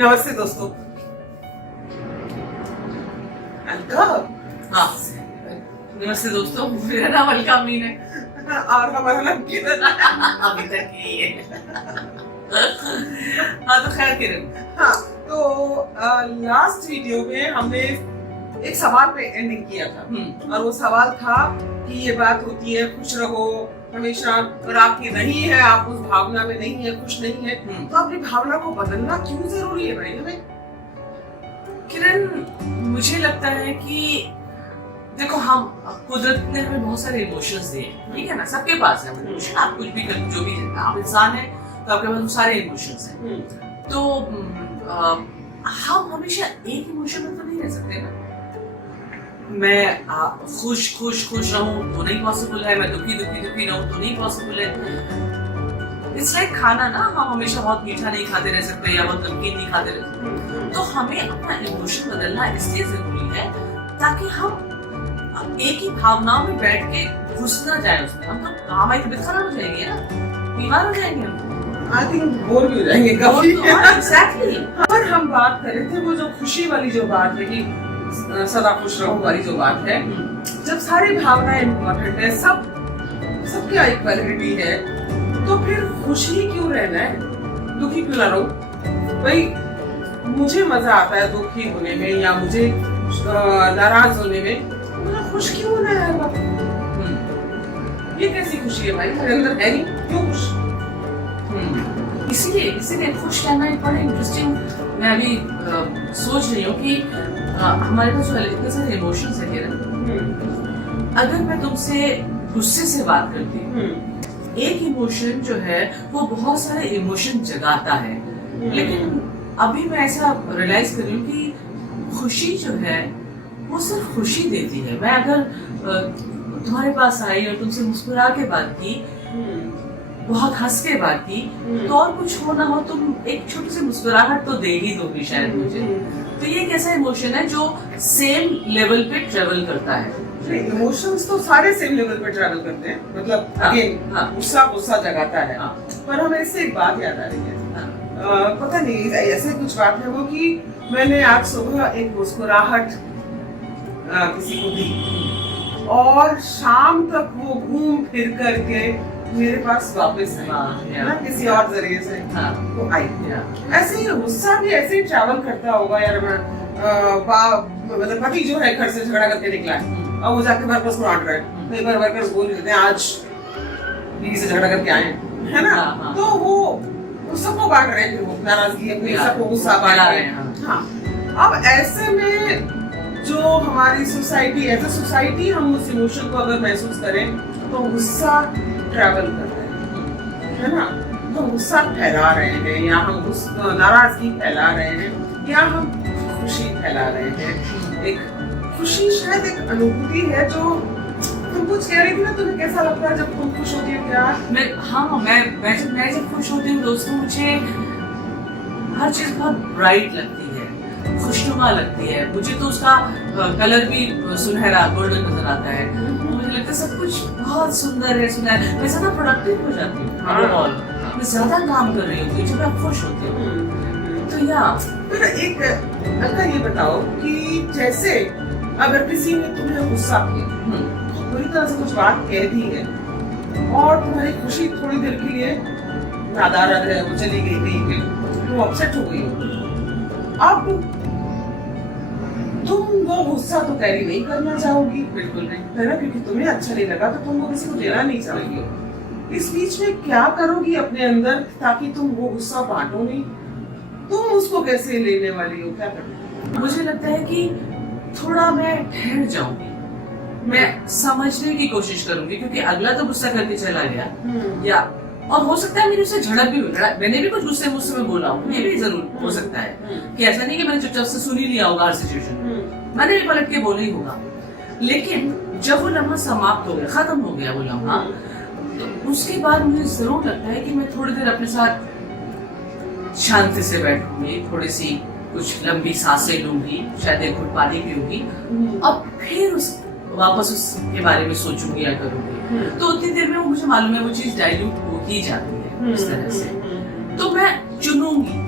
नमस्ते दोस्तों। अलका। हाँ नमस्ते दोस्तों, मेरा नाम अलका अमीन है और हमारा नाम किरण। अभी तक यही है। हाँ तो खैर किरण, हाँ तो लास्ट वीडियो में हमने एक सवाल पे एंडिंग किया था और वो सवाल था कि ये बात होती है खुश रहो हमेशा, और आपकी नहीं है, आप उस भावना में नहीं है, खुश नहीं है, तो अपनी भावना को बदलना क्यों जरूरी है भाई हमें? किरण मुझे लगता है कि देखो, हम कुदरत ने हमें बहुत सारे इमोशंस दिए, ठीक है ना, सबके पास है इमोशन। आप कुछ भी कर, जो भी आप इंसान है तो आपके पास सारे इमोशंस हैं। तो हम हमेशा एक इमोशन में तो नहीं रह सकते ना। मैं खुश रहूं तो नहीं पॉसिबल है, मैं दुखी रहूं तो नहीं पॉसिबल है। इट्स लाइक खाना ना, हम हमेशा बहुत मीठा नहीं खाते रह सकते या बहुत नमकीन नहीं खाते रह सकते। तो हमें अपना इमोशन बदलना इसलिए जरूरी है ताकि हम एक ही भावनाओं में बैठ के घुस ना जाए उसमें। हम तो हमारी तबीयत खराब हो जाएगी ना, बीमार हो जाएंगे हम। आई थिंक बोर भी हो जाएंगे काफी। एग्जैक्टली। और हम बात कर रहे थे वो जो खुशी वाली जो बात है कि सदा खुश रहो वाली जो बात है, जब सारी भावनाएं इम्पोर्टेंट है, सबकी इक्वालिटी है, तो फिर खुश ही क्यों रहना है, दुखी क्यों ना रहो? भाई मुझे मजा आता है दुखी होने में या मुझे नाराज होने में, मुझे खुश क्यों होना है? ये कैसी खुशी है भाई? मेरे अंदर है नहीं, क्यों खुश? इसीलिए खुश रहना एक बड़ा इंटरेस्टिंग। मैं अभी सोच रही हूँ कि हमारे पास जो इतने सारे इमोशंस है किरण, अगर मैं तुमसे गुस्से से बात करती हूँ, एक इमोशन जो है वो बहुत सारे इमोशन जगाता है, लेकिन अभी मैं ऐसा रियलाइज कर रही हूँ कि खुशी जो है वो सिर्फ खुशी देती है। मैं अगर तुम्हारे पास आई और तुमसे मुस्कुरा के बात की, बहुत हंस के बात की, तो और कुछ हो ना हो तुम एक छोटी सी मुस्कुराहट तो दे ही दोगी शायद मुझे। तो ये एक ऐसा इमोशन है जो सेम लेवल पे ट्रेवल करता है। इमोशंस तो सारे सेम लेवल पे ट्रैवल करते हैं, मतलब अगेन गुस्सा जगाता है। पर हमें इससे एक बात याद आ रही है, पता नहीं ऐसे कुछ बात है वो कि मैंने आज सुबह एक मुस्कुराहट किसी को दी और शाम तक वो घूम फिर करके मेरे पास वापस आई ना, किसी और जरिए से तो आई। ऐसे ही गुस्सा भी ऐसे ही ट्रैवल करता होगा यार। मतलब पति जो है घर से झगड़ा करके निकला है और वो जाके वर्कर्स को डांट रहा है, कई बार वर्कर्स बोल देते हैं आज बीवी से झगड़ा करके आए, है ना? तो वो सबको बांट रहे हैं, वो नाराजगी अपनी सबको गुस्सा बांट रहे हैं। हाँ, अब ऐसे में जो हमारी सोसाइटी, एज अ सोसाइटी हम उस इमोशन को अगर महसूस करें तो गुस्सा ट्रैवल कर रहे हैं, है ना? तो गुस्सा फैला रहे हैं या हम नाराजगी फैला रहे हैं या हम खुशी फैला रहे हैं। एक खुशी शायद एक अनुभूति है जो तुम कुछ कह रही थी ना, तुम्हें कैसा लगता है जब तुम खुश होती हो? क्या मैं जब खुश होती हूँ दोस्तों, मुझे हर चीज बहुत ब्राइट लगती है, खुशनुमा लगती है। मुझे तो उसका कलर भी सुनहरा गोल्डन नजर आता है। मुझे लगता है सब कुछ बहुत सुंदर है। मैं ज्यादा प्रोडक्टिव हो जाती हूँ, मैं ज्यादा काम कर रही होती हूँ जब मैं खुश होती हूँ। तो फिर एक अलका ये बताओ कि जैसे अगर किसी ने तुम्हें गुस्सा किया, पूरी तरह से कुछ बात कह दी है और तुम्हारी खुशी थोड़ी देर के लिए नादार है, वो चली गई कहीं पे, वो अपसेट हो गई हो, अब तुम वो गुस्सा तो कैरी नहीं करना चाहोगी, बिल्कुल नहीं, है ना? क्योंकि तुम्हें अच्छा नहीं लगा तो तुम वो किसी को देना नहीं चाहोगी। इस बीच में क्या करोगी अपने अंदर ताकि तुम वो गुस्सा बांटो नहीं? तुम उसको कैसे लेने वाली हो, क्या करोगी? मुझे लगता है कि थोड़ा मैं ठहर जाऊंगी, मैं समझने की कोशिश करूंगी, क्योंकि अगला तो गुस्सा करके चला गया, या और हो सकता है मेरे उससे झड़प भी हुई, मैंने भी कुछ गुस्से मुझसे में बोला हूँ, ये भी जरूर हो सकता है कि ऐसा नहीं कि मैंने चुपचाप से सुन ही लिया होगा हर सिचुएशन, मैंने भी पलट के बोला ही होगा। लेकिन जब वो लम्हा समाप्त हो गया, खत्म हो गया वो लम्हा, तो उसके बाद मुझे जरूर लगता है कि मैं थोड़ी देर अपने साथ शांति से बैठूंगी, थोड़ी सी कुछ लंबी सांसें लूंगी, शायद एक घुट पानी पीऊंगी और फिर वापस उसके बारे में सोचूंगी या करूंगी। तो उतनी देर में वो मुझे मालूम है वो चीज डाइल्यूट हो ही जाती है इस तरह से। तो मैं चुनूंगी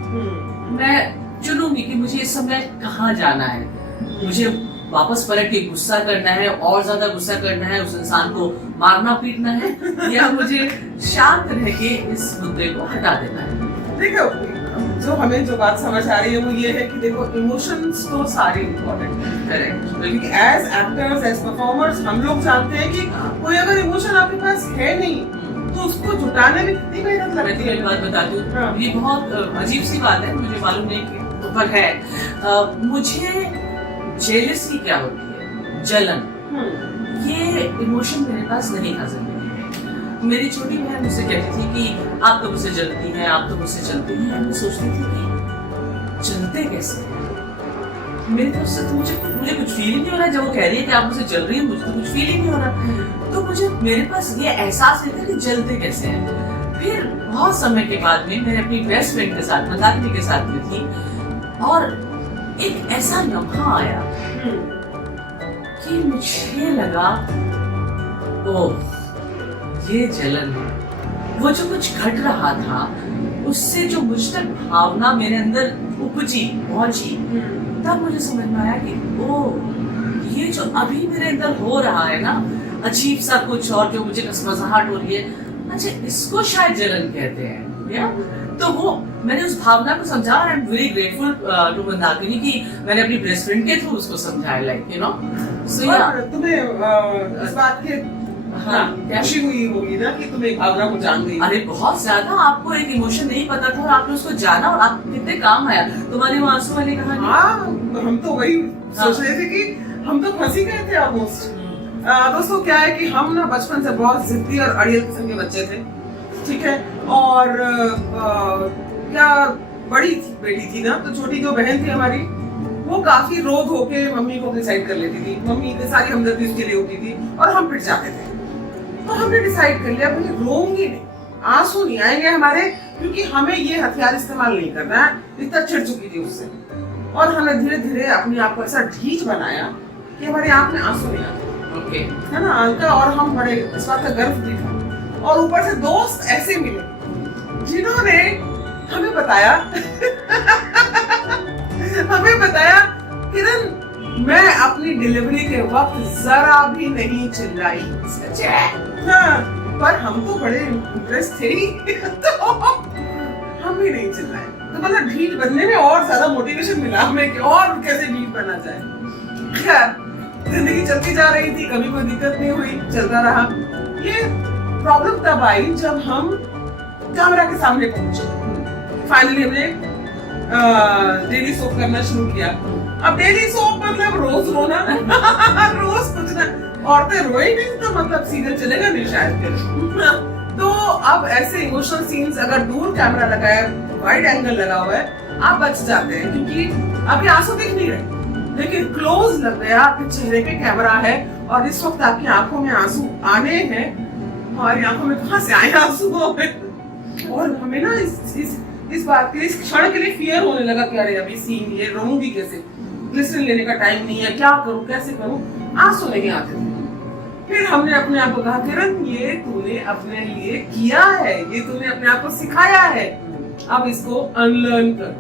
जानूंगी कि मुझे इस समय कहाँ जाना है। मुझे वापस पलट के गुस्सा करना है, और ज्यादा गुस्सा करना है, उस इंसान को मारना पीटना है, या मुझे शांत रह के इस मुद्दे को हटा देना है। देखो, जो हमें जो बात समझ आ रही है वो ये है कि देखो, इमोशंस तो सारे इम्पोर्टेंट है। करेक्ट। क्योंकि एज एक्टर्स, एज परफॉर्मर्स हम लोग जानते हैं कि कोई अगर इमोशन आपके पास है नहीं तो उसको जुटाने में कितनी मेहनत मैं लगती तुम्हें है। एक बात बता दूं, हाँ। ये बहुत अजीब सी बात है, मुझे मालूम नहीं कि पर है। मुझे जेलसी क्या होती है, जलन, ये इमोशन मेरे पास नहीं था जिंदगी में। मेरी छोटी बहन मुझसे कहती थी कि आप तो मुझसे जलती हैं, आप तो मुझसे चलती हैं। मैं सोचती थी कि चलते कैसे हैं? मेरी तरफ से तो मुझे कुछ फील ही नहीं हो रहा है। जब वो कह रही है कि आप मुझसे जल रही हैं, मुझे तो कुछ फील ही नहीं हो रहा। तो मुझे मेरे पास ये एहसास नहीं था कि जलते कैसे हैं। फिर बहुत समय के बाद में मैं अपनी बेस्ट फ्रेंड के साथ, मंदाकिनी के साथ में थी, और एक ऐसा लम्हा आया कि मुझे लगा, ओह ये जलन है। वो जो कुछ घट रहा था, उससे जो मुझ तक भावना मेरे अंदर उपजी, पहुंची, तब मुझे समझ में आया कि ओह ये जो अभी मेरे अंदर हो रहा है ना, अजीब सा कुछ, और जो मुझे कसमसाहट हो रही है, अच्छा इसको शायद जलन कहते हैं, या तो वो मैंने उस भावना को समझा। I am very grateful to Mandakini कि मैंने अपनी बेस्ट फ्रेंड के थ्रू उसको समझाया, लाइक यू नो। सो या तुम्हें इस बात की खुशी हुई होगी ना कि तुम एक भावना को जान गई। अरे बहुत ज्यादा, आपको एक इमोशन नहीं पता था और आपने उसको जाना, और आप कितने काम आया। तुम्हारी वो आंसू वाली कहानी, हाँ, हम तो वही सोच रहे थे कि हम तो फंसी गए थे ऑलमोस्ट। दोस्तों क्या है कि हम ना बचपन से बहुत जिद्दी और अड़ियल किस्म के बच्चे थे, ठीक है। और क्या बड़ी बेटी थी ना, तो छोटी जो बहन थी हमारी, वो काफी रो धो के मम्मी को डिसाइड कर लेती थी। मम्मी की सारी हमदर्दी उसके लिए होती थी और हम पिट जाते थे। तो हमने डिसाइड कर लिया भाई रोऊंगी नहीं, आंसू नहीं आएंगे हमारे, क्योंकि हमें ये हथियार इस्तेमाल नहीं करना है। इतना चिढ़ चुकी थी उससे, और हमने धीरे धीरे अपने आप को ऐसा ढीठ बनाया कि हमारी आंख में आंसू नहीं आते, ओके, है ना अंका। और हम बड़े इस बात का गर्व भी था। और ऊपर से दोस्त ऐसे मिले जिन्होंने हमें बताया किरण, मैं अपनी डिलीवरी के वक्त जरा भी नहीं चिल्लाई। हाँ, पर हम तो बड़े इंटरेस्ट थे ही तो हम भी नहीं चिल्लाए। तो मतलब ढीठ बनने में और ज्यादा मोटिवेशन मिला हमें कि और कैसे ढीठ बना जाए। खैर, जिंदगी चलती जा रही थी, कभी कोई दिक्कत नहीं हुई, चलता रहा। ये प्रॉब्लम तब आई जब हम कैमरा के सामने पहुंचे। फाइनली हमने डेली सोप करना शुरू किया। अब डेली सोप मतलब रोज रोना रोज कुछ ना, औरतें रोई नहीं तो मतलब सीरियल चलेगा नहीं शायद। तो अब ऐसे इमोशनल सीन्स अगर दूर कैमरा लगा है, वाइड एंगल लगा हुआ है, आप बच जाते हैं, क्योंकि अभी आंसू दिख नहीं रहे। लेकिन क्लोज लग गया, आपके चेहरे पे कैमरा है, और इस वक्त आपकी आंखों में आंसू आने हैं। हमारी आंखों में कहां से आए आंसू? और हमें ना इस बात के, इस क्षण के लिए फियर होने लगा कि अरे अभी सीन ये रोऊंगी कैसे, ग्लिसरीन लेने का टाइम नहीं है, क्या करूं, कैसे करूं, आंसू नहीं आते थे। फिर हमने अपने आप को कहा, किरण ये तूने अपने लिए किया है, ये तूने अपने आप को सिखाया है, अब इसको अनलर्न कर।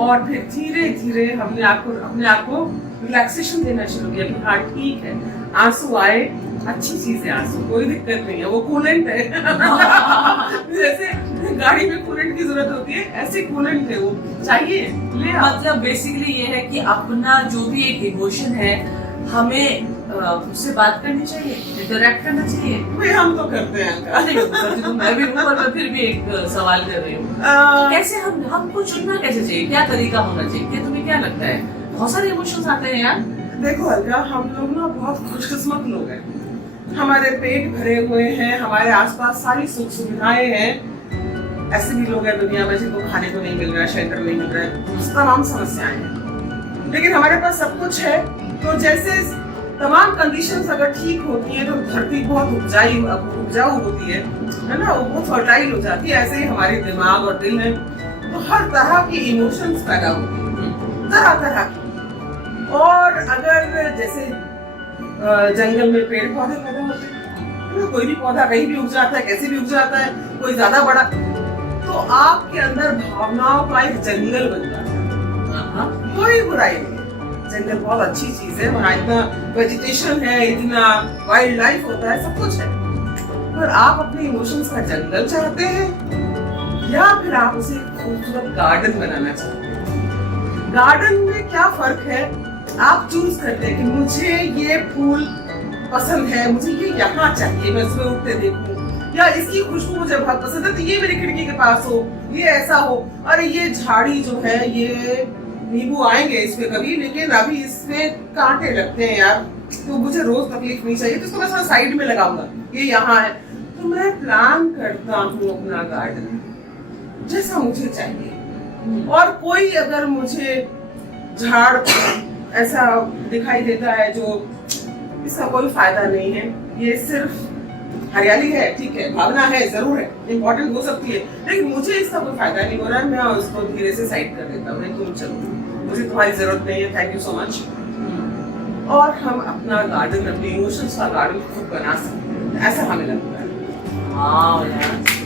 और फिर धीरे धीरे हमने अपने आप को रिलैक्सेशन देना शुरू किया कि हाँ ठीक है, आंसू आए, अच्छी चीज है आंसू, कोई दिक्कत नहीं है, वो कूलेंट है। जैसे गाड़ी में कूलेंट की जरूरत होती है, ऐसे कूलेंट है, वो चाहिए ले आओ। मतलब बेसिकली ये है कि अपना जो भी एक इमोशन है, हमें उससे बात करनी चाहिए, इंटरेक्ट करना चाहिए। भाई हम तो करते हैं। मैं भी हूँ, पर मैं फिर भी एक सवाल कर रही हूँ, कैसे हमको चुनना कैसे चाहिए, क्या तरीका होना चाहिए, क्या तुम्हें क्या लगता है? बहुत सारे इमोशंस आते हैं यार। देखो अलका, हम लोग ना बहुत खुशकिस्मत लोग हैं, हमारे पेट भरे हुए हैं, हमारे आसपास सारी सुख सुविधाएं हैं। ऐसे भी लोग हैं दुनिया में जिनको खाने को नहीं मिल रहा है, शेल्टर नहीं मिल रहा है, तमाम समस्याएं हैं, लेकिन हमारे पास सब कुछ है। तो जैसे तमाम कंडीशंस अगर ठीक होती हैं तो धरती बहुत उपजाऊ होती है ना, वो बहुत फर्टाइल हो जाती है। ऐसे ही हमारे दिमाग और दिल है, तो हर तरह की इमोशंस पैदा होती है, तरह तरह की। और अगर जैसे जंगल में पेड़ पौधे पैदा होते हैं, कोई भी पौधा कहीं भी उग जाता है, कैसे भी उग जाता है, कोई ज्यादा बड़ा, तो आपके अंदर भावनाओं का एक जंगल बन जाता है। हाँ। कोई बुराई नहीं है, जंगल बहुत अच्छी चीज है, वहाँ इतना वेजिटेशन है, इतना वाइल्ड लाइफ होता है, सब कुछ है। पर आप अपने इमोशंस का जंगल चाहते हैं या फिर आप उसे खूबसूरत गार्डन बनाना चाहते हैं? गार्डन में क्या फर्क है? आप चूज करते हैं कि मुझे ये फूल पसंद है, मुझे ये यहाँ चाहिए, मैं सुबह उठते देखूं, या इसकी खुशबू मुझे बहुत पसंद है तो ये मेरी खिड़की के पास हो, ये ऐसा हो, अरे ये झाड़ी जो है ये नींबू आएंगे इस पे कभी, लेकिन अभी इसमें कांटे लगते हैं यार, तो मुझे रोज तकलीफ नहीं चाहिए, तो इसको मैं साइड में लगाऊंगा, ये यहाँ है। तो मैं प्लान करता हूँ अपना गार्डन जैसा मुझे चाहिए। और कोई अगर मुझे झाड़ ऐसा दिखाई देता है जो इसका कोई फायदा नहीं है, ये सिर्फ हरियाली है, ठीक है, भावना है, जरूर है, इम्पोर्टेंट हो सकती है, लेकिन मुझे इसका कोई फायदा नहीं हो रहा है, मैं उसको धीरे से साइड कर देता हूँ, तुम चलो, मुझे तुम्हारी जरूरत नहीं है, थैंक यू सो मच। और हम अपना गार्डन, अपने इमोशंस का गार्डन खुद बना सकते हैं, ऐसा हमें लगता है। हाँ यार